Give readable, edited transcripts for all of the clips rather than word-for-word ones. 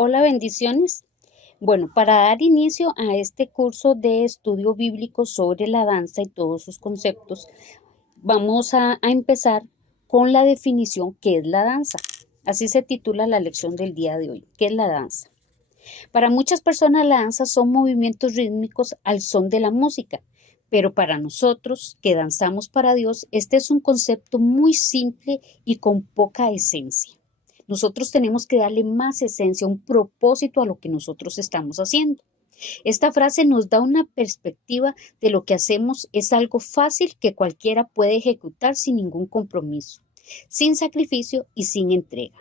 Hola, bendiciones. Bueno, para dar inicio a este curso de estudio bíblico sobre la danza y todos sus conceptos, vamos a empezar con la definición ¿qué es la danza? Así se titula la lección del día de hoy. ¿Qué es la danza? Para muchas personas la danza son movimientos rítmicos al son de la música, pero para nosotros que danzamos para Dios, este es un concepto muy simple y con poca esencia. Nosotros tenemos que darle más esencia, un propósito a lo que nosotros estamos haciendo. Esta frase nos da una perspectiva de lo que hacemos es algo fácil que cualquiera puede ejecutar sin ningún compromiso, sin sacrificio y sin entrega.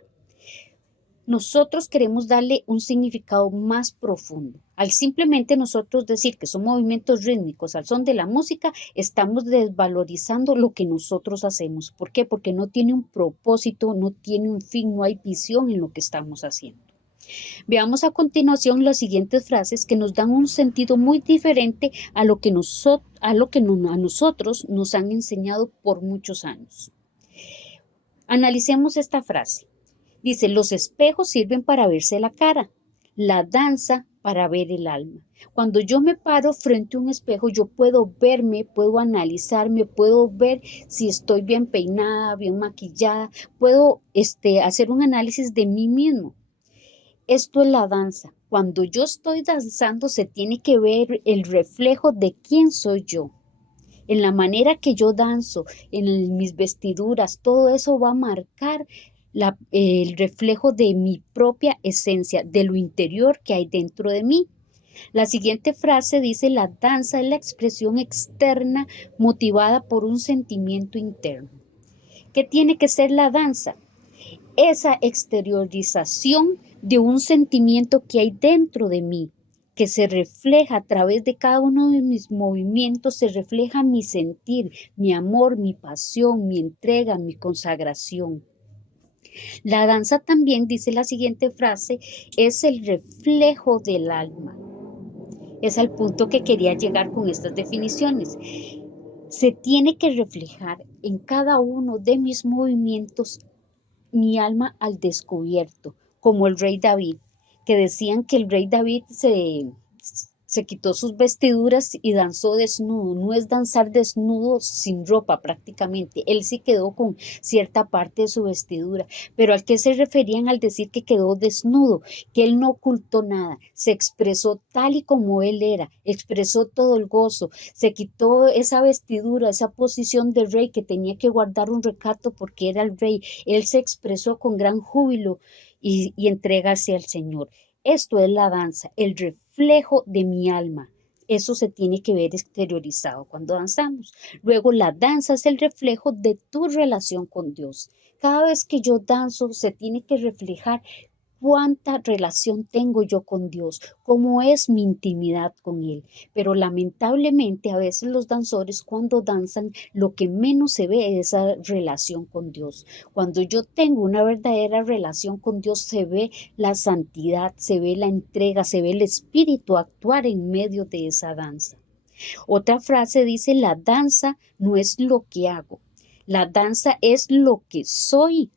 Nosotros queremos darle un significado más profundo. Al simplemente nosotros decir que son movimientos rítmicos al son de la música, estamos desvalorizando lo que nosotros hacemos. ¿Por qué? Porque no tiene un propósito, no tiene un fin, no hay visión en lo que estamos haciendo. Veamos a continuación las siguientes frases que nos dan un sentido muy diferente a lo que, a nosotros nos han enseñado por muchos años. Analicemos esta frase. Dice, los espejos sirven para verse la cara, la danza para ver el alma. Cuando yo me paro frente a un espejo, yo puedo verme, puedo analizarme, puedo ver si estoy bien peinada, bien maquillada, puedo hacer un análisis de mí mismo. Esto es la danza. Cuando yo estoy danzando, se tiene que ver el reflejo de quién soy yo. En la manera que yo danzo, en mis vestiduras, todo eso va a marcar el reflejo de mi propia esencia, de lo interior que hay dentro de mí. La siguiente frase dice, la danza es la expresión externa motivada por un sentimiento interno. ¿Qué tiene que ser la danza? Esa exteriorización de un sentimiento que hay dentro de mí, que se refleja a través de cada uno de mis movimientos, se refleja mi sentir, mi amor, mi pasión, mi entrega, mi consagración. La danza también, dice la siguiente frase, es el reflejo del alma. Es al punto que quería llegar con estas definiciones. Se tiene que reflejar en cada uno de mis movimientos mi alma al descubierto, como el rey David, que decían que el rey David se quitó sus vestiduras y danzó desnudo. No es danzar desnudo sin ropa prácticamente. Él sí quedó con cierta parte de su vestidura. Pero ¿al qué se referían al decir que quedó desnudo? Que él no ocultó nada. Se expresó tal y como él era. Expresó todo el gozo. Se quitó esa vestidura, esa posición de rey que tenía que guardar un recato porque era el rey. Él se expresó con gran júbilo y entregarse al Señor. Esto es la danza, el reflejo de mi alma. Eso se tiene que ver exteriorizado cuando danzamos. Luego, la danza es el reflejo de tu relación con Dios. Cada vez que yo danzo, se tiene que reflejar cuánta relación tengo yo con Dios, cómo es mi intimidad con Él. Pero lamentablemente a veces los danzores cuando danzan lo que menos se ve es esa relación con Dios. Cuando yo tengo una verdadera relación con Dios se ve la santidad, se ve la entrega, se ve el espíritu actuar en medio de esa danza. Otra frase dice, la danza no es lo que hago, la danza es lo que soy,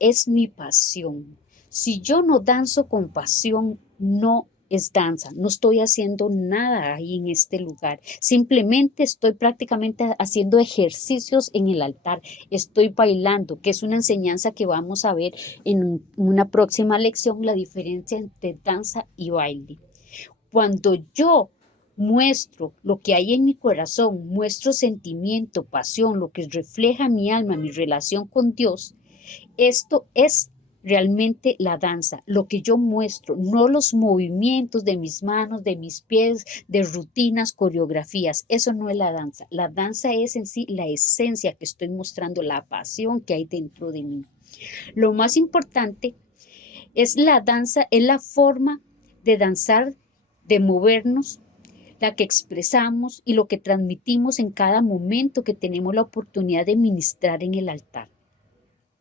es mi pasión. Si yo no danzo con pasión, no es danza, no estoy haciendo nada ahí en este lugar, simplemente estoy prácticamente haciendo ejercicios en el altar, estoy bailando, que es una enseñanza que vamos a ver en una próxima lección, la diferencia entre danza y baile. Cuando yo muestro lo que hay en mi corazón, muestro sentimiento, pasión, lo que refleja mi alma, mi relación con Dios, esto es realmente la danza, lo que yo muestro, no los movimientos de mis manos, de mis pies, de rutinas, coreografías. Eso no es la danza. La danza es en sí la esencia que estoy mostrando, la pasión que hay dentro de mí. Lo más importante es la danza, es la forma de danzar, de movernos, la que expresamos y lo que transmitimos en cada momento que tenemos la oportunidad de ministrar en el altar.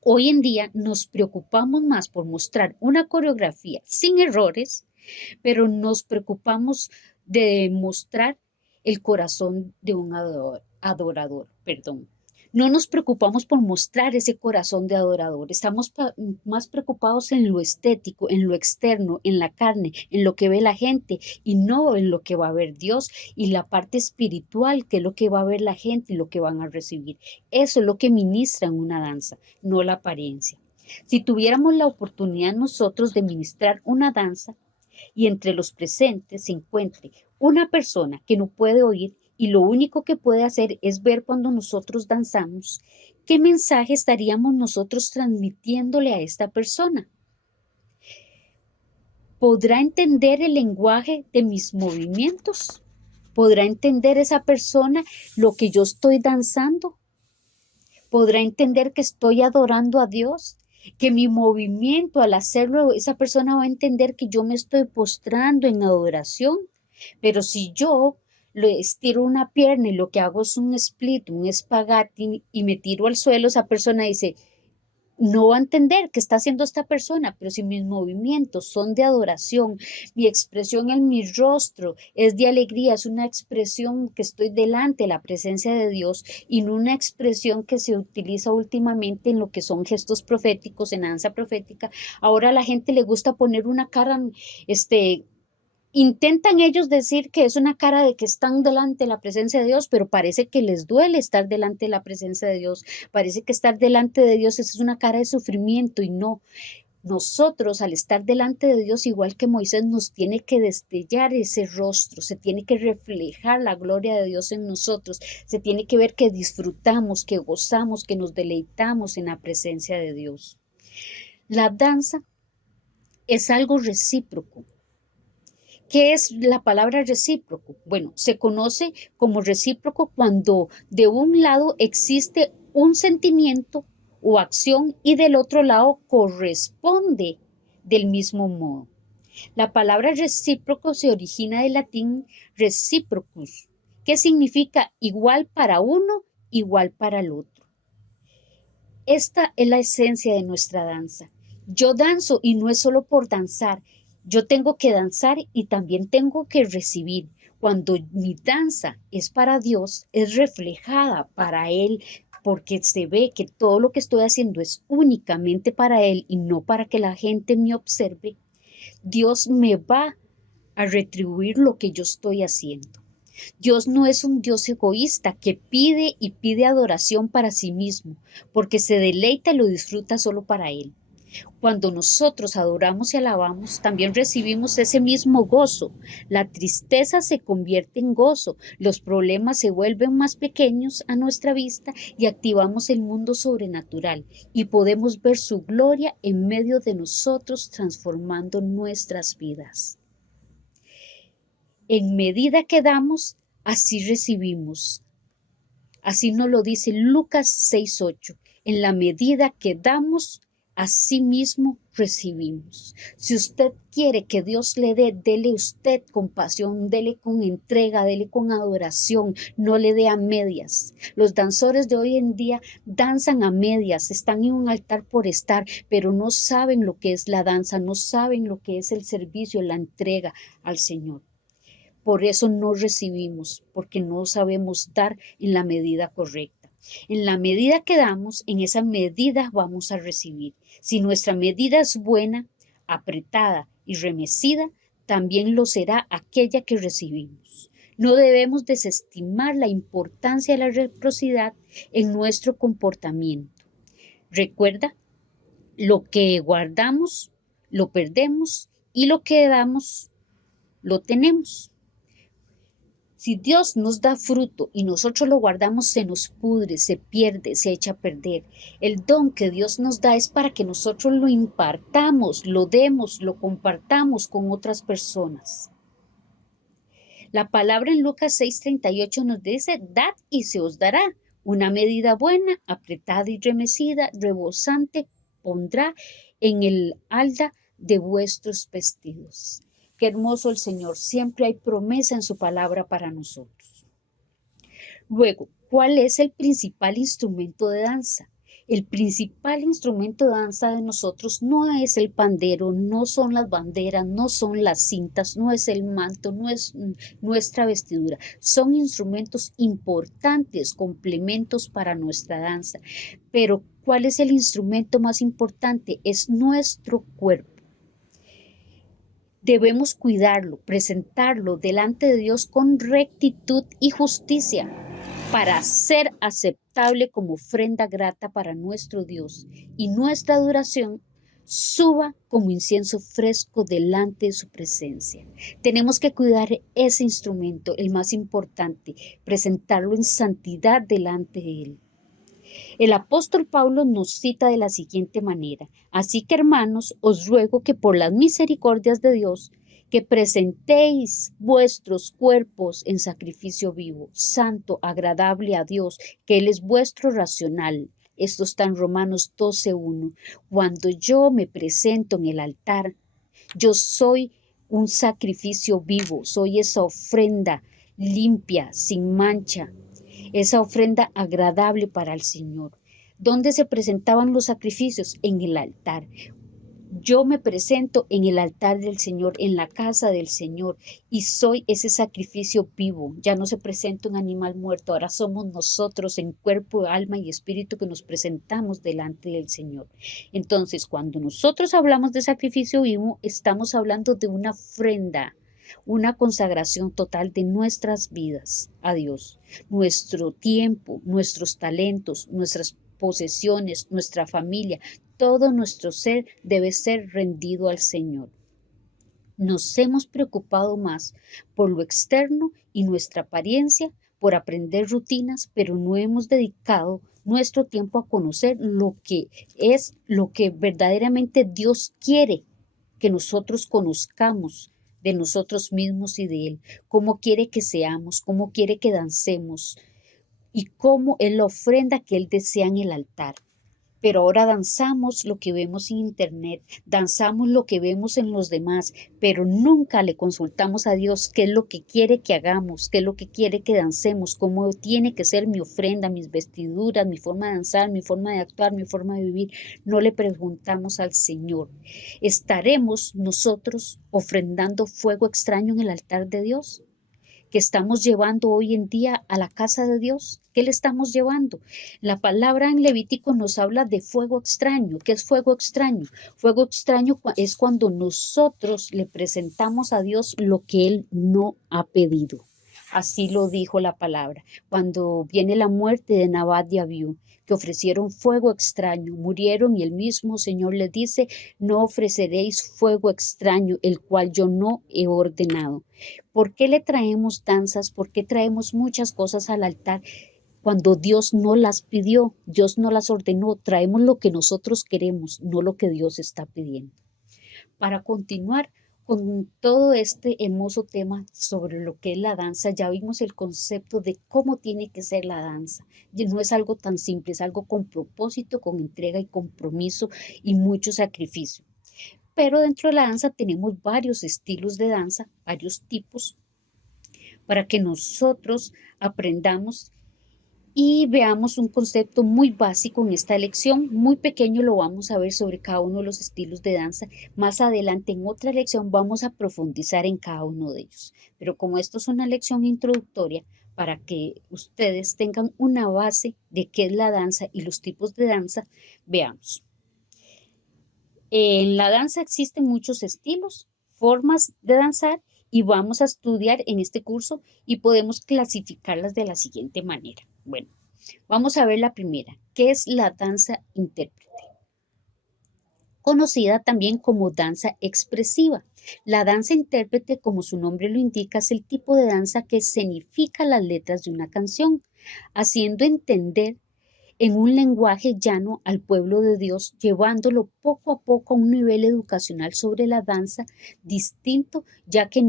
Hoy en día nos preocupamos más por mostrar una coreografía sin errores, pero nos preocupamos de mostrar el corazón de un adorador, perdón. No nos preocupamos por mostrar ese corazón de adorador. Estamos más preocupados en lo estético, en lo externo, en la carne, en lo que ve la gente y no en lo que va a ver Dios y la parte espiritual, que es lo que va a ver la gente y lo que van a recibir. Eso es lo que ministra en una danza, no la apariencia. Si tuviéramos la oportunidad nosotros de ministrar una danza y entre los presentes se encuentre una persona que no puede oír y lo único que puede hacer es ver cuando nosotros danzamos, ¿qué mensaje estaríamos nosotros transmitiéndole a esta persona? ¿Podrá entender el lenguaje de mis movimientos? ¿Podrá entender esa persona lo que yo estoy danzando? ¿Podrá entender que estoy adorando a Dios? Que mi movimiento al hacerlo, esa persona va a entender que yo me estoy postrando en adoración. Pero si yo le estiro una pierna y lo que hago es un split, un espagati y me tiro al suelo, esa persona dice, no va a entender qué está haciendo esta persona, pero si mis movimientos son de adoración, mi expresión en mi rostro es de alegría, es una expresión que estoy delante de la presencia de Dios y no una expresión que se utiliza últimamente en lo que son gestos proféticos, en danza profética. Ahora a la gente le gusta poner una cara, intentan ellos decir que es una cara de que están delante de la presencia de Dios, pero parece que les duele estar delante de la presencia de Dios. Parece que estar delante de Dios es una cara de sufrimiento y no. Nosotros al estar delante de Dios, igual que Moisés, nos tiene que destellar ese rostro, se tiene que reflejar la gloria de Dios en nosotros, se tiene que ver que disfrutamos, que gozamos, que nos deleitamos en la presencia de Dios. La danza es algo recíproco. ¿Qué es la palabra recíproco? Bueno, se conoce como recíproco cuando de un lado existe un sentimiento o acción y del otro lado corresponde del mismo modo. La palabra recíproco se origina del latín reciprocus, que significa igual para uno, igual para el otro. Esta es la esencia de nuestra danza. Yo danzo y no es solo por danzar, yo tengo que danzar y también tengo que recibir. Cuando mi danza es para Dios, es reflejada para Él, porque se ve que todo lo que estoy haciendo es únicamente para Él y no para que la gente me observe. Dios me va a retribuir lo que yo estoy haciendo. Dios no es un Dios egoísta que pide y pide adoración para sí mismo, porque se deleita y lo disfruta solo para Él. Cuando nosotros adoramos y alabamos, también recibimos ese mismo gozo. La tristeza se convierte en gozo, los problemas se vuelven más pequeños a nuestra vista y activamos el mundo sobrenatural y podemos ver su gloria en medio de nosotros transformando nuestras vidas. En medida que damos, así recibimos. Así nos lo dice Lucas 6:8. En la medida que damos, así mismo recibimos. Si usted quiere que Dios le dé, dele usted con pasión, dele con entrega, dele con adoración, no le dé a medias. Los danzores de hoy en día danzan a medias, están en un altar por estar, pero no saben lo que es la danza, no saben lo que es el servicio, la entrega al Señor. Por eso no recibimos, porque no sabemos dar en la medida correcta. En la medida que damos, en esa medida vamos a recibir. Si nuestra medida es buena, apretada y remecida, también lo será aquella que recibimos. No debemos desestimar la importancia de la reciprocidad en nuestro comportamiento. Recuerda, lo que guardamos, lo perdemos y lo que damos, lo tenemos. Si Dios nos da fruto y nosotros lo guardamos, se nos pudre, se pierde, se echa a perder. El don que Dios nos da es para que nosotros lo impartamos, lo demos, lo compartamos con otras personas. La palabra en Lucas 6:38 nos dice, dad y se os dará. Una medida buena, apretada y remecida, rebosante, pondrá en el halda de vuestros vestidos. Qué hermoso el Señor. Siempre hay promesa en su palabra para nosotros. Luego, ¿cuál es el principal instrumento de danza? El principal instrumento de danza de nosotros no es el pandero, no son las banderas, no son las cintas, no es el manto, no es nuestra vestidura. Son instrumentos importantes, complementos para nuestra danza. Pero ¿cuál es el instrumento más importante? Es nuestro cuerpo. Debemos cuidarlo, presentarlo delante de Dios con rectitud y justicia para ser aceptable como ofrenda grata para nuestro Dios, y nuestra adoración suba como incienso fresco delante de su presencia. Tenemos que cuidar ese instrumento, el más importante, presentarlo en santidad delante de Él. El apóstol Pablo nos cita de la siguiente manera: así que, hermanos, os ruego que por las misericordias de Dios, que presentéis vuestros cuerpos en sacrificio vivo, santo, agradable a Dios, que Él es vuestro racional. Esto está en Romanos 12:1. Cuando yo me presento en el altar, yo soy un sacrificio vivo, soy esa ofrenda limpia, sin mancha, esa ofrenda agradable para el Señor. ¿Dónde se presentaban los sacrificios? En el altar. Yo me presento en el altar del Señor, en la casa del Señor, y soy ese sacrificio vivo. Ya no se presenta un animal muerto, ahora somos nosotros en cuerpo, alma y espíritu que nos presentamos delante del Señor. Entonces, cuando nosotros hablamos de sacrificio vivo, estamos hablando de una ofrenda, una consagración total de nuestras vidas a Dios, nuestro tiempo, nuestros talentos, nuestras posesiones, nuestra familia, todo nuestro ser debe ser rendido al Señor. Nos hemos preocupado más por lo externo y nuestra apariencia, por aprender rutinas, pero no hemos dedicado nuestro tiempo a conocer lo que es, lo que verdaderamente Dios quiere que nosotros conozcamos de nosotros mismos y de Él, cómo quiere que seamos, cómo quiere que dancemos y cómo es la ofrenda que Él desea en el altar. Pero ahora danzamos lo que vemos en internet, danzamos lo que vemos en los demás, pero nunca le consultamos a Dios qué es lo que quiere que hagamos, qué es lo que quiere que dancemos, cómo tiene que ser mi ofrenda, mis vestiduras, mi forma de danzar, mi forma de actuar, mi forma de vivir. No le preguntamos al Señor. ¿Estaremos nosotros ofrendando fuego extraño en el altar de Dios? ¿Que estamos llevando hoy en día a la casa de Dios? ¿Qué le estamos llevando? La palabra en Levítico nos habla de fuego extraño. ¿Qué es fuego extraño? Fuego extraño es cuando nosotros le presentamos a Dios lo que Él no ha pedido. Así lo dijo la palabra. Cuando viene la muerte de Nabat y Abiú, que ofrecieron fuego extraño, murieron, y el mismo Señor les dice: no ofreceréis fuego extraño, el cual yo no he ordenado. ¿Por qué le traemos danzas? ¿Por qué traemos muchas cosas al altar cuando Dios no las pidió, Dios no las ordenó? Traemos lo que nosotros queremos, no lo que Dios está pidiendo. Para continuar con todo este hermoso tema sobre lo que es la danza, ya vimos el concepto de cómo tiene que ser la danza. Y no es algo tan simple, es algo con propósito, con entrega y compromiso y mucho sacrificio. Pero dentro de la danza tenemos varios estilos de danza, varios tipos, para que nosotros aprendamos y veamos un concepto muy básico en esta lección. Muy pequeño lo vamos a ver sobre cada uno de los estilos de danza. Más adelante en otra lección vamos a profundizar en cada uno de ellos. Pero como esto es una lección introductoria, para que ustedes tengan una base de qué es la danza y los tipos de danza, veamos. En la danza existen muchos estilos, formas de danzar, y vamos a estudiar en este curso y podemos clasificarlas de la siguiente manera. Bueno, vamos a ver la primera. ¿Qué es la danza intérprete? Conocida también como danza expresiva. La danza intérprete, como su nombre lo indica, es el tipo de danza que escenifica las letras de una canción, haciendo entender en un lenguaje llano al pueblo de Dios, llevándolo poco a poco a un nivel educacional sobre la danza distinto, ya que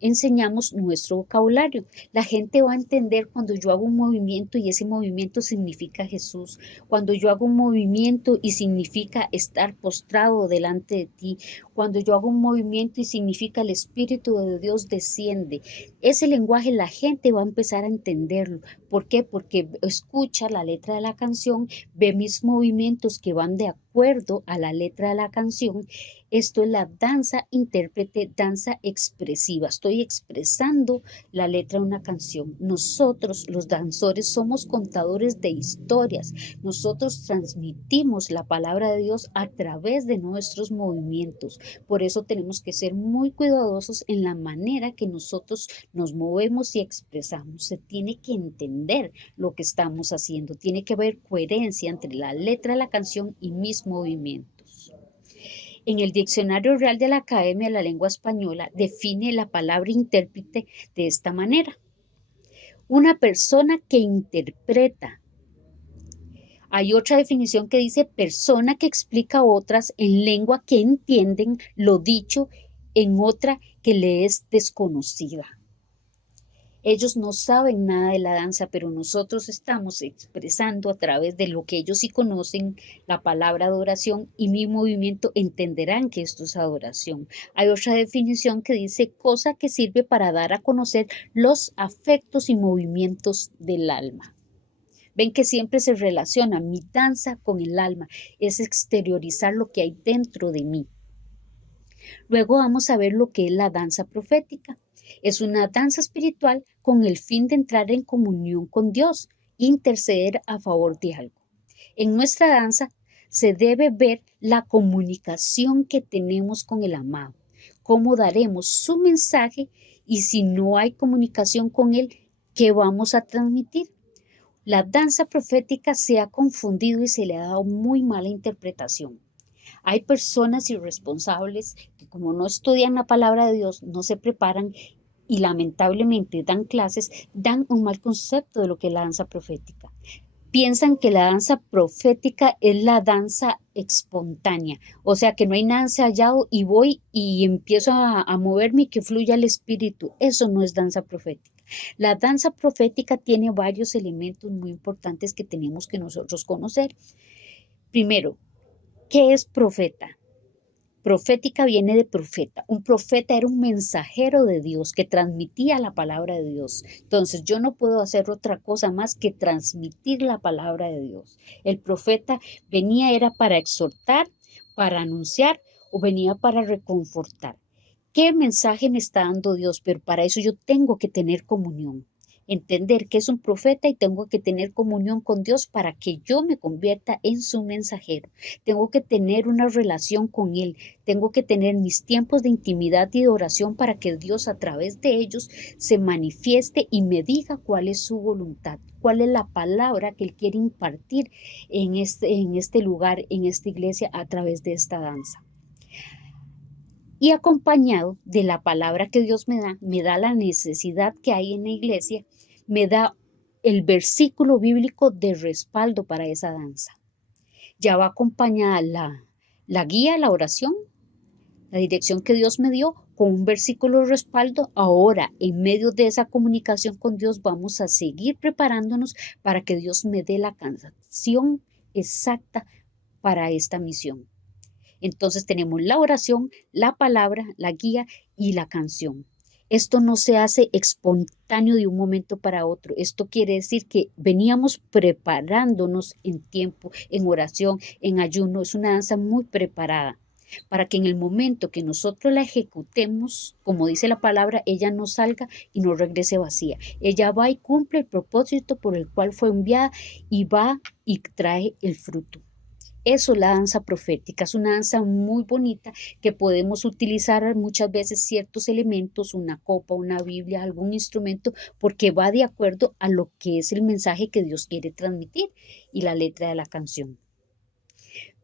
enseñamos nuestro vocabulario. La gente va a entender cuando yo hago un movimiento y ese movimiento significa Jesús, cuando yo hago un movimiento y significa estar postrado delante de ti, cuando yo hago un movimiento y significa el Espíritu de Dios desciende. Ese lenguaje la gente va a empezar a entenderlo, ¿Por qué? Porque escucha la letra de la canción, ve mis movimientos que van de acuerdo a la letra de la canción. Esto es la danza intérprete, danza expresiva. Estoy expresando la letra de una canción. Nosotros, los danzores, somos contadores de historias. Nosotros transmitimos la palabra de Dios a través de nuestros movimientos. Por eso tenemos que ser muy cuidadosos en la manera que nosotros nos movemos y expresamos. Se tiene que entender lo que estamos haciendo. Tiene que haber coherencia entre la letra de la canción y mis movimientos. En el Diccionario Real de la Academia de la Lengua Española define la palabra intérprete de esta manera: una persona que interpreta. Hay otra definición que dice persona que explica a otras en lengua que entienden lo dicho en otra que le es desconocida. Ellos no saben nada de la danza, pero nosotros estamos expresando a través de lo que ellos sí conocen, la palabra adoración, y mi movimiento entenderán que esto es adoración. Hay otra definición que dice cosa que sirve para dar a conocer los afectos y movimientos del alma. Ven que siempre se relaciona mi danza con el alma, es exteriorizar lo que hay dentro de mí. Luego vamos a ver lo que es la danza profética. Es una danza espiritual con el fin de entrar en comunión con Dios, interceder a favor de algo. En nuestra danza se debe ver la comunicación que tenemos con el amado, cómo daremos su mensaje, y si no hay comunicación con él, ¿qué vamos a transmitir? La danza profética se ha confundido y se le ha dado muy mala interpretación. Hay personas irresponsables que, como no estudian la palabra de Dios, no se preparan y lamentablemente dan clases, dan un mal concepto de lo que es la danza profética. Piensan que la danza profética es la danza espontánea, o sea que no hay nada ensayado y voy y empiezo a moverme y que fluya el espíritu. Eso no es danza profética. La danza profética tiene varios elementos muy importantes que tenemos que nosotros conocer. Primero, ¿qué es profeta? Profética viene de profeta. Un profeta era un mensajero de Dios que transmitía la palabra de Dios. Entonces yo no puedo hacer otra cosa más que transmitir la palabra de Dios. El profeta era para exhortar, para anunciar o venía para reconfortar. ¿Qué mensaje me está dando Dios? Pero para eso yo tengo que tener comunión. Entender que es un profeta y tengo que tener comunión con Dios para que yo me convierta en su mensajero. Tengo que tener una relación con Él. Tengo que tener mis tiempos de intimidad y de oración para que Dios a través de ellos se manifieste y me diga cuál es su voluntad, cuál es la palabra que Él quiere impartir en este lugar, en esta iglesia, a través de esta danza. Y acompañado de la palabra que Dios me da la necesidad que hay en la iglesia, me da el versículo bíblico de respaldo para esa danza. Ya va acompañada la guía, la oración, la dirección que Dios me dio con un versículo de respaldo. Ahora, en medio de esa comunicación con Dios, vamos a seguir preparándonos para que Dios me dé la canción exacta para esta misión. Entonces tenemos la oración, la palabra, la guía y la canción. Esto no se hace espontáneo de un momento para otro. Esto quiere decir que veníamos preparándonos en tiempo, en oración, en ayuno. Es una danza muy preparada para que en el momento que nosotros la ejecutemos, como dice la palabra, ella no salga y no regrese vacía. Ella va y cumple el propósito por el cual fue enviada y va y trae el fruto. Eso es la danza profética, es una danza muy bonita que podemos utilizar muchas veces ciertos elementos, una copa, una Biblia, algún instrumento, porque va de acuerdo a lo que es el mensaje que Dios quiere transmitir y la letra de la canción.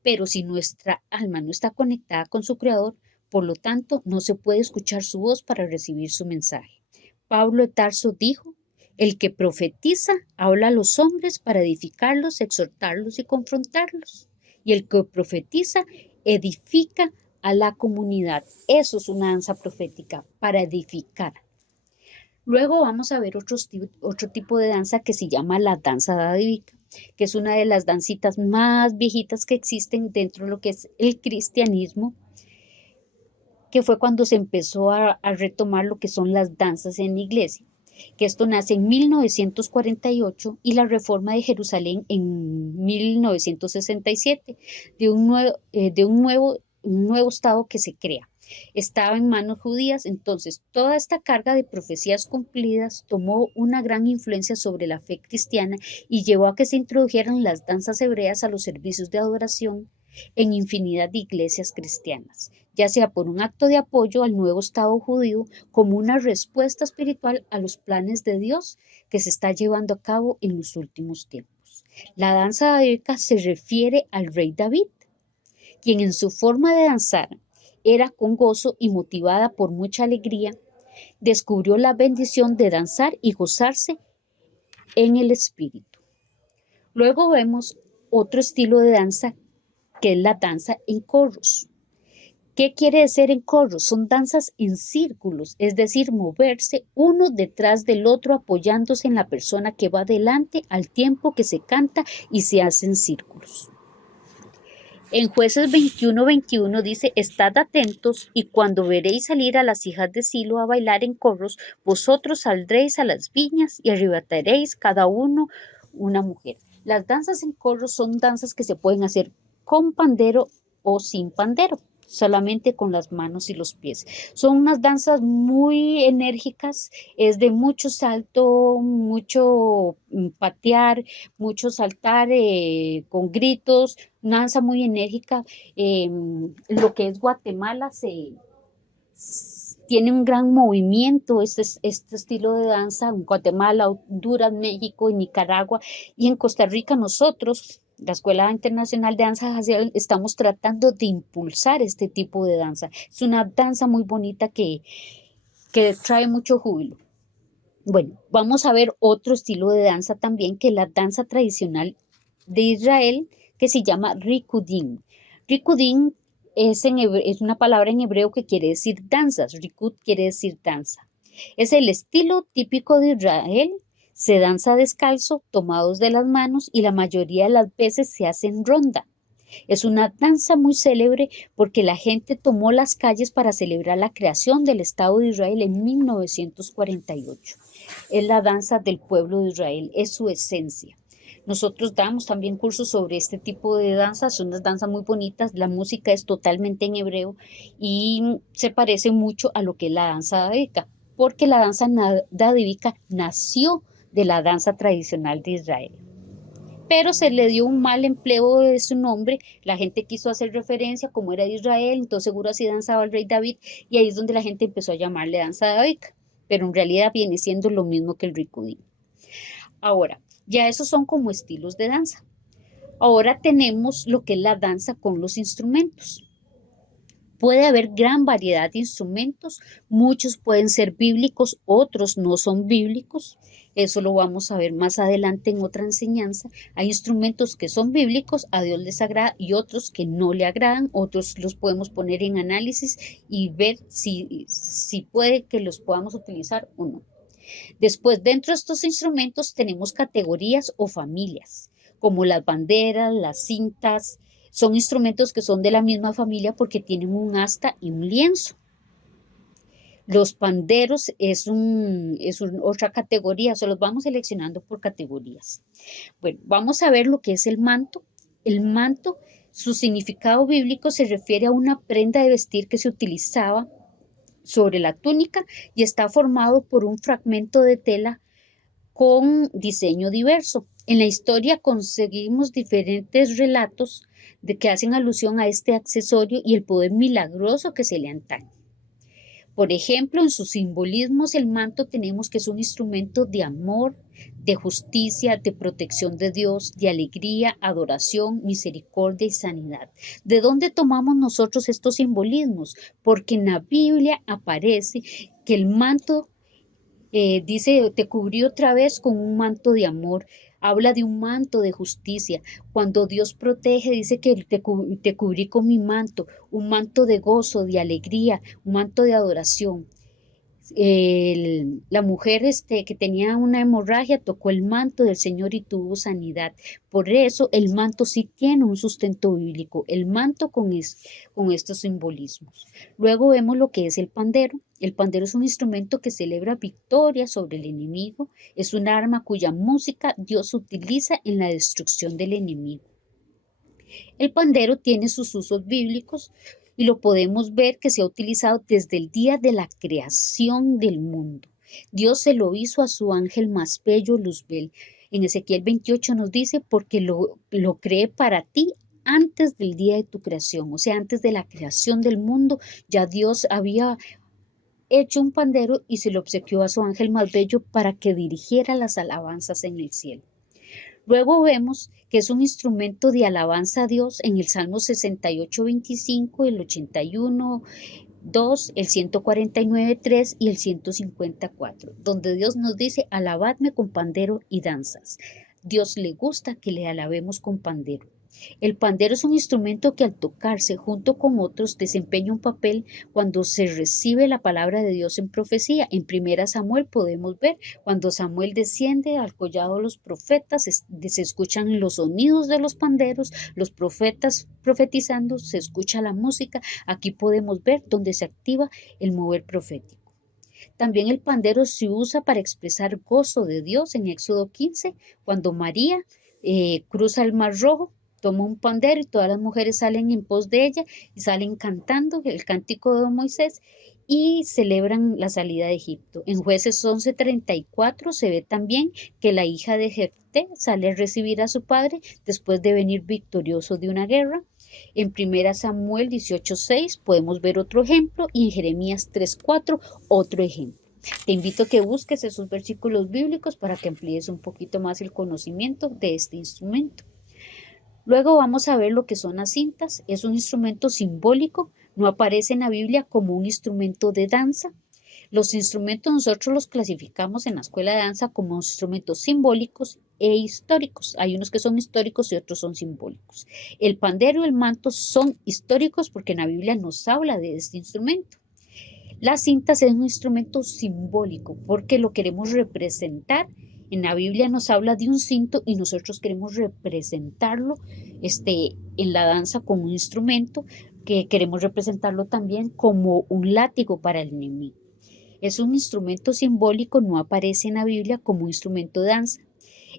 Pero si nuestra alma no está conectada con su Creador, por lo tanto, no se puede escuchar su voz para recibir su mensaje. Pablo de Tarso dijo: el que profetiza habla a los hombres para edificarlos, exhortarlos y confrontarlos. Y el que profetiza edifica a la comunidad. Eso es una danza profética, para edificar. Luego vamos a ver otro tipo de danza que se llama la danza davídica, que es una de las dancitas más viejitas que existen dentro de lo que es el cristianismo, que fue cuando se empezó a retomar lo que son las danzas en la iglesia. que esto nace en 1948 y la reforma de Jerusalén en 1967, un nuevo estado que se crea. Estaba en manos judías, entonces toda esta carga de profecías cumplidas tomó una gran influencia sobre la fe cristiana y llevó a que se introdujeran las danzas hebreas a los servicios de adoración en infinidad de iglesias cristianas, ya sea por un acto de apoyo al nuevo Estado judío como una respuesta espiritual a los planes de Dios que se está llevando a cabo en los últimos tiempos. La danza davídica se refiere al rey David, quien en su forma de danzar era con gozo y motivada por mucha alegría, descubrió la bendición de danzar y gozarse en el espíritu. Luego vemos otro estilo de danza que es la danza en corros. ¿Qué quiere decir en corros? Son danzas en círculos, es decir, moverse uno detrás del otro apoyándose en la persona que va delante al tiempo que se canta y se hacen círculos. En Jueces 21:21 dice, estad atentos y cuando veréis salir a las hijas de Silo a bailar en corros, vosotros saldréis a las viñas y arrebataréis cada uno una mujer. Las danzas en corros son danzas que se pueden hacer con pandero o sin pandero, solamente con las manos y los pies. Son unas danzas muy enérgicas, es de mucho salto, mucho patear, mucho saltar con gritos, una danza muy enérgica. Lo que es Guatemala tiene un gran movimiento, este estilo de danza, en Guatemala, Honduras, México y Nicaragua, y en Costa Rica nosotros, la Escuela Internacional de Danza Facial, estamos tratando de impulsar este tipo de danza. Es una danza muy bonita que trae mucho júbilo. Bueno, vamos a ver otro estilo de danza también, que es la danza tradicional de Israel, que se llama Rikudim. Rikudim es una palabra en hebreo que quiere decir danzas. Rikud quiere decir danza. Es el estilo típico de Israel. Se danza descalzo, tomados de las manos, y la mayoría de las veces se hace en ronda. Es una danza muy célebre porque la gente tomó las calles para celebrar la creación del Estado de Israel en 1948. Es la danza del pueblo de Israel, es su esencia. Nosotros damos también cursos sobre este tipo de danzas, son unas danzas muy bonitas, la música es totalmente en hebreo y se parece mucho a lo que es la danza davídica, porque la danza davídica nació de la danza tradicional de Israel. Pero se le dio un mal empleo de su nombre, la gente quiso hacer referencia como era de Israel, entonces seguro así danzaba el rey David y ahí es donde la gente empezó a llamarle danza davídica, pero en realidad viene siendo lo mismo que el ricudín. Ahora, ya esos son como estilos de danza. Ahora tenemos lo que es la danza con los instrumentos. Puede haber gran variedad de instrumentos, muchos pueden ser bíblicos, otros no son bíblicos. Eso lo vamos a ver más adelante en otra enseñanza. Hay instrumentos que son bíblicos, a Dios les agrada, y otros que no le agradan, otros los podemos poner en análisis y ver si puede que los podamos utilizar o no. Después, dentro de estos instrumentos tenemos categorías o familias, como las banderas, las cintas. Son instrumentos que son de la misma familia porque tienen un asta y un lienzo. Los panderos es otra categoría, se los vamos seleccionando por categorías. Bueno, vamos a ver lo que es el manto. El manto, su significado bíblico se refiere a una prenda de vestir que se utilizaba sobre la túnica y está formado por un fragmento de tela con diseño diverso. En la historia conseguimos diferentes relatos de que hacen alusión a este accesorio y el poder milagroso que se le antañe. Por ejemplo, en sus simbolismos, el manto tenemos que es un instrumento de amor, de justicia, de protección de Dios, de alegría, adoración, misericordia y sanidad. ¿De dónde tomamos nosotros estos simbolismos? Porque en la Biblia aparece que el manto dice, te cubrí otra vez con un manto de amor. Habla de un manto de justicia. Cuando Dios protege, dice que te cubrí con mi manto, un manto de gozo, de alegría, un manto de adoración. La mujer que tenía una hemorragia tocó el manto del Señor y tuvo sanidad. Por eso el manto sí tiene un sustento bíblico, el manto con estos simbolismos. Luego vemos lo que es el pandero. El pandero es un instrumento que celebra victoria sobre el enemigo. Es un arma cuya música Dios utiliza en la destrucción del enemigo. El pandero tiene sus usos bíblicos y lo podemos ver que se ha utilizado desde el día de la creación del mundo. Dios se lo hizo a su ángel más bello, Luzbel. En Ezequiel 28 nos dice, porque lo creé para ti antes del día de tu creación, o sea, antes de la creación del mundo, ya Dios había hecho un pandero y se lo obsequió a su ángel más bello para que dirigiera las alabanzas en el cielo. Luego vemos que es un instrumento de alabanza a Dios en el Salmo 68:25, el 81:2, el 149:3 y el 154, donde Dios nos dice, alabadme con pandero y danzas. Dios le gusta que le alabemos con pandero. El pandero es un instrumento que al tocarse junto con otros desempeña un papel cuando se recibe la palabra de Dios en profecía. En 1 Samuel podemos ver cuando Samuel desciende al collado de los profetas, se escuchan los sonidos de los panderos, los profetas profetizando, se escucha la música. Aquí podemos ver donde se activa el mover profético. También el pandero se usa para expresar gozo de Dios en Éxodo 15, cuando María cruza el Mar Rojo, toma un pandero y todas las mujeres salen en pos de ella y salen cantando el cántico de Moisés y celebran la salida de Egipto. En Jueces 11:34 se ve también que la hija de Jefté sale a recibir a su padre después de venir victorioso de una guerra. En 1 Samuel 18:6 podemos ver otro ejemplo y en Jeremías 3:4 otro ejemplo. Te invito a que busques esos versículos bíblicos para que amplíes un poquito más el conocimiento de este instrumento. Luego vamos a ver lo que son las cintas. Es un instrumento simbólico, no aparece en la Biblia como un instrumento de danza. Los instrumentos nosotros los clasificamos en la escuela de danza como instrumentos simbólicos e históricos. Hay unos que son históricos y otros son simbólicos. El pandero y el manto son históricos porque en la Biblia nos habla de este instrumento. Las cintas es un instrumento simbólico porque lo queremos representar. En la Biblia nos habla de un cinto y nosotros queremos representarlo en la danza como un instrumento, que queremos representarlo también como un látigo para el enemigo. Es un instrumento simbólico, no aparece en la Biblia como un instrumento de danza.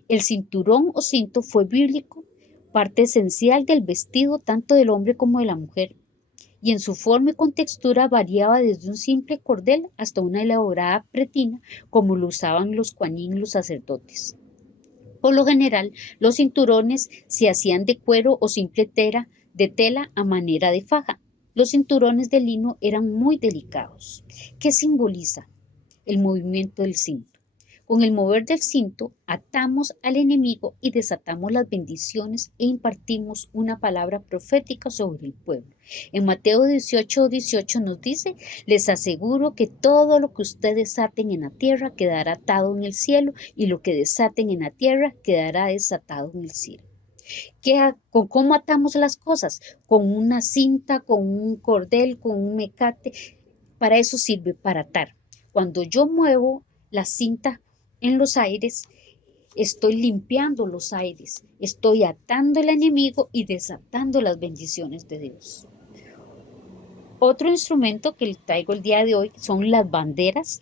El cinturón o cinto fue bíblico, parte esencial del vestido tanto del hombre como de la mujer, y en su forma y contextura variaba desde un simple cordel hasta una elaborada pretina, como lo usaban los cuanín, los sacerdotes. Por lo general, los cinturones se hacían de cuero o simple de tela a manera de faja. Los cinturones de lino eran muy delicados. ¿Qué simboliza el movimiento del cinto? Con el mover del cinto atamos al enemigo y desatamos las bendiciones e impartimos una palabra profética sobre el pueblo. En Mateo 18:18 nos dice, les aseguro que todo lo que ustedes aten en la tierra quedará atado en el cielo y lo que desaten en la tierra quedará desatado en el cielo. ¿Cómo atamos las cosas? Con una cinta, con un cordel, con un mecate. Para eso sirve, para atar. Cuando yo muevo la cinta en los aires, estoy limpiando los aires, estoy atando al enemigo y desatando las bendiciones de Dios. Otro instrumento que traigo el día de hoy son las banderas.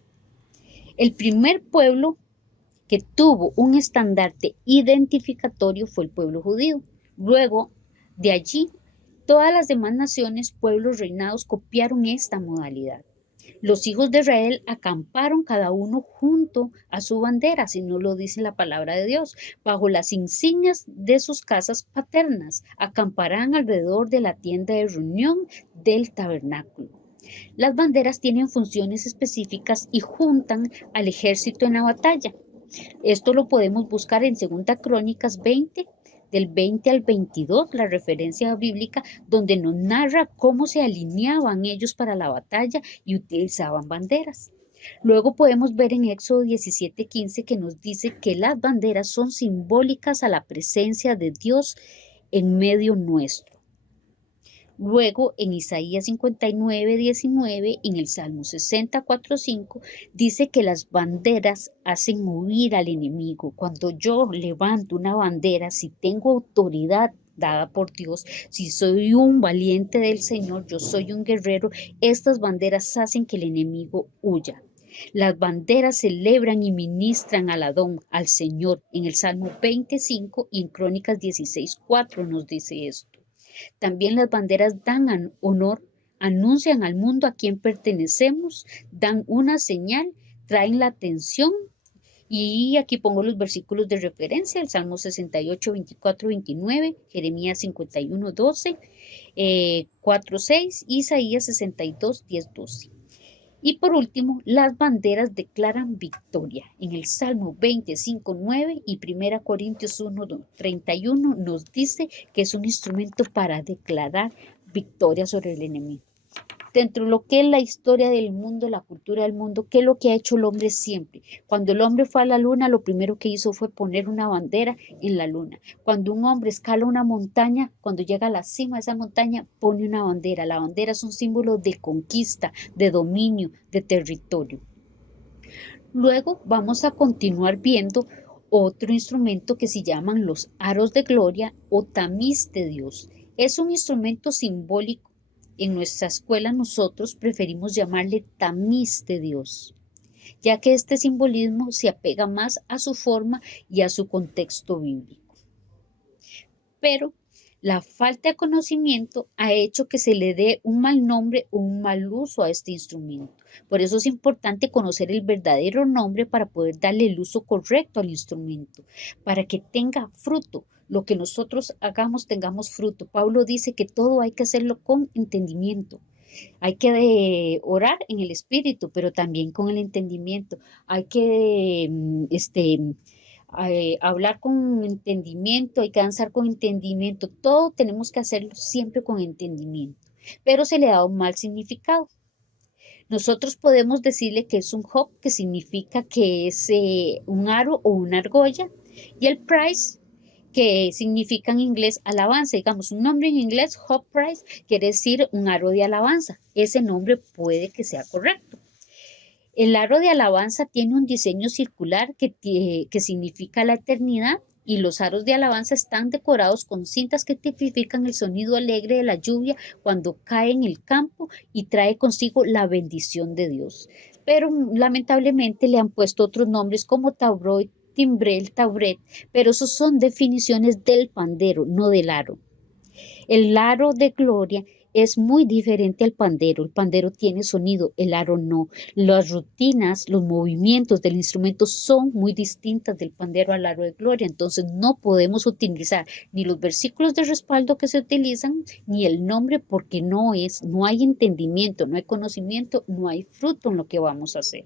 El primer pueblo que tuvo un estandarte identificatorio fue el pueblo judío. Luego de allí, todas las demás naciones, pueblos, reinados copiaron esta modalidad. Los hijos de Israel acamparon cada uno junto a su bandera, si no lo dice la palabra de Dios, bajo las insignias de sus casas paternas. Acamparán alrededor de la tienda de reunión del tabernáculo. Las banderas tienen funciones específicas y juntan al ejército en la batalla. Esto lo podemos buscar en 2 Crónicas 20, del 20 al 22, la referencia bíblica, donde nos narra cómo se alineaban ellos para la batalla y utilizaban banderas. Luego podemos ver en Éxodo 17:15 que nos dice que las banderas son simbólicas a la presencia de Dios en medio nuestro. Luego, en Isaías 59:19, en el Salmo 64:5, dice que las banderas hacen huir al enemigo. Cuando yo levanto una bandera, si tengo autoridad dada por Dios, si soy un valiente del Señor, yo soy un guerrero, estas banderas hacen que el enemigo huya. Las banderas celebran y ministran al Adón, al Señor. En el Salmo 25 y en Crónicas 16:4 nos dice esto. También las banderas dan honor, anuncian al mundo a quien pertenecemos, dan una señal, traen la atención. Y aquí pongo los versículos de referencia: el Salmo 68:24-29, Jeremías 51:12, 4:6, Isaías 62:10-12. Y por último, las banderas declaran victoria. En el Salmo 25:9 y 1 Corintios 1:31 nos dice que es un instrumento para declarar victoria sobre el enemigo. Dentro de lo que es la historia del mundo, la cultura del mundo, ¿qué es lo que ha hecho el hombre siempre? Cuando el hombre fue a la luna, lo primero que hizo fue poner una bandera en la luna. Cuando un hombre escala una montaña, cuando llega a la cima de esa montaña, pone una bandera. La bandera es un símbolo de conquista, de dominio, de territorio. Luego vamos a continuar viendo otro instrumento que se llaman los aros de gloria o tamiz de Dios. Es un instrumento simbólico. En nuestra escuela nosotros preferimos llamarle tamiz de Dios, ya que este simbolismo se apega más a su forma y a su contexto bíblico. Pero la falta de conocimiento ha hecho que se le dé un mal nombre o un mal uso a este instrumento. Por eso es importante conocer el verdadero nombre para poder darle el uso correcto al instrumento, para que tenga fruto. Lo que nosotros hagamos tengamos fruto. Pablo dice que todo hay que hacerlo con entendimiento. Hay que orar en el espíritu, pero también con el entendimiento. Hay que hablar con entendimiento, hay que danzar con entendimiento. Todo tenemos que hacerlo siempre con entendimiento, pero se le da un mal significado. Nosotros podemos decirle que es un hop, que significa que es un aro o una argolla, y el price, que significa en inglés alabanza. Digamos, un nombre en inglés, hop price, quiere decir un aro de alabanza. Ese nombre puede que sea correcto. El aro de alabanza tiene un diseño circular que significa la eternidad, y los aros de alabanza están decorados con cintas que tipifican el sonido alegre de la lluvia cuando cae en el campo y trae consigo la bendición de Dios. Pero lamentablemente le han puesto otros nombres como tabroid, timbrel, tauret, pero esos son definiciones del pandero, no del aro. El aro de gloria es muy diferente al pandero. El pandero tiene sonido, el aro no. Las rutinas, los movimientos del instrumento son muy distintas del pandero al aro de gloria. Entonces no podemos utilizar ni los versículos de respaldo que se utilizan, ni el nombre, porque no hay entendimiento, no hay conocimiento, no hay fruto en lo que vamos a hacer.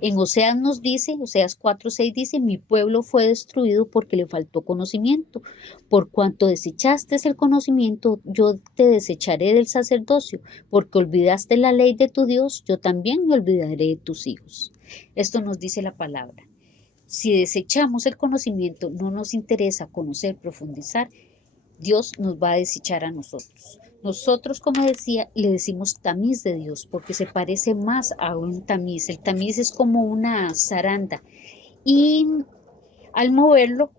En Oseas nos dice, Oseas 4:6 dice: mi pueblo fue destruido porque le faltó conocimiento. Por cuanto desechaste el conocimiento, yo te desecharé del sacerdocio, porque olvidaste la ley de tu Dios, yo también me olvidaré de tus hijos. Esto nos dice la palabra. Si desechamos el conocimiento, no nos interesa conocer, profundizar, Dios nos va a desechar a nosotros. Nosotros, como decía, le decimos tamiz de Dios porque se parece más a un tamiz. El tamiz es como una zaranda y al moverlo,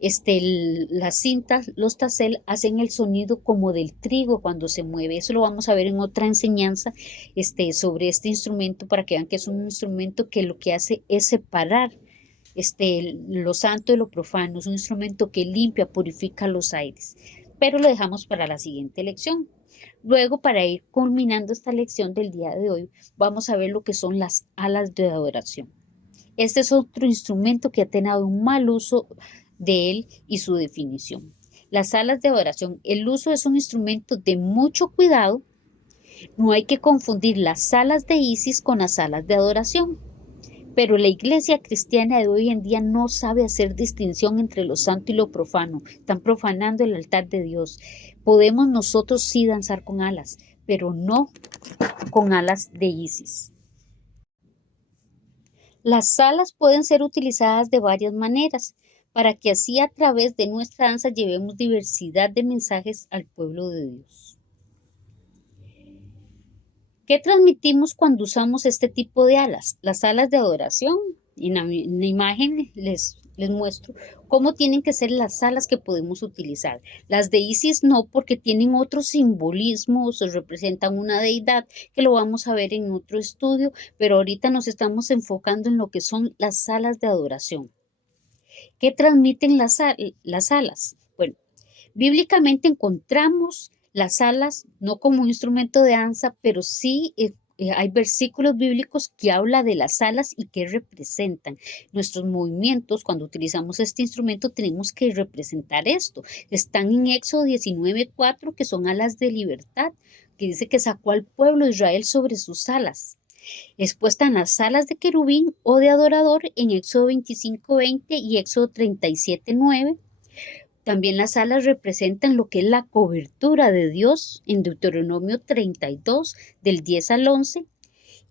las cintas, los tassel hacen el sonido como del trigo cuando se mueve. Eso lo vamos a ver en otra enseñanza sobre este instrumento, para que vean que es un instrumento que lo que hace es separar lo santo de lo profano. Es un instrumento que limpia, purifica los aires. Pero lo dejamos para la siguiente lección. Luego, para ir culminando esta lección del día de hoy, vamos a ver lo que son las alas de adoración. Este es otro instrumento que ha tenido un mal uso de él y su definición. Las alas de adoración, el uso es un instrumento de mucho cuidado. No hay que confundir las alas de Isis con las alas de adoración. Pero la iglesia cristiana de hoy en día no sabe hacer distinción entre lo santo y lo profano. Están profanando el altar de Dios. Podemos nosotros sí danzar con alas, pero no con alas de Isis. Las alas pueden ser utilizadas de varias maneras. para que así a través de nuestra danza llevemos diversidad de mensajes al pueblo de Dios. ¿Qué transmitimos cuando usamos este tipo de alas? Las alas de adoración. En la imagen les muestro cómo tienen que ser las alas que podemos utilizar. Las de Isis no, porque tienen otros simbolismos o representan una deidad, que lo vamos a ver en otro estudio, pero ahorita nos estamos enfocando en lo que son las alas de adoración. ¿Qué transmiten las alas? Bueno, bíblicamente encontramos las alas no como un instrumento de danza, pero sí hay versículos bíblicos que habla de las alas y que representan nuestros movimientos. Cuando utilizamos este instrumento tenemos que representar esto. Están en Éxodo 19:4, que son alas de libertad, que dice que sacó al pueblo de Israel sobre sus alas. Después están las alas de querubín o de adorador en Éxodo 25:20 y Éxodo 37:9. También las alas representan lo que es la cobertura de Dios en Deuteronomio 32, del 10 al 11.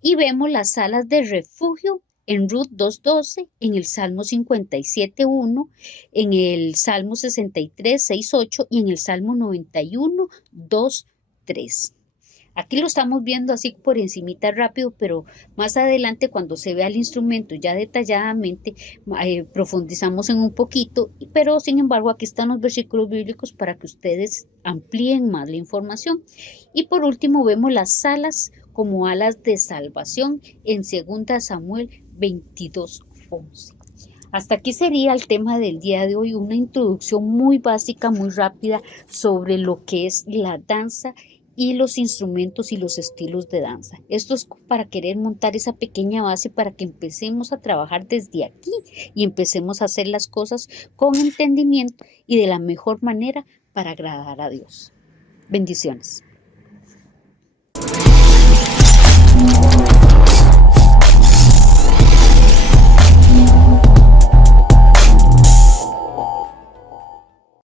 Y vemos las alas de refugio en Ruth 2:12, en el Salmo 57:1, en el Salmo 63:6-8 y en el Salmo 91:2-3. Aquí lo estamos viendo así por encimita rápido, pero más adelante cuando se vea el instrumento ya detalladamente profundizamos en un poquito, pero sin embargo aquí están los versículos bíblicos para que ustedes amplíen más la información. Y por último vemos las alas como alas de salvación en 2 Samuel 22:11. Hasta aquí sería el tema del día de hoy, una introducción muy básica, muy rápida sobre lo que es la danza y los instrumentos y los estilos de danza. Esto es para querer montar esa pequeña base para que empecemos a trabajar desde aquí y empecemos a hacer las cosas con entendimiento y de la mejor manera para agradar a Dios. Bendiciones.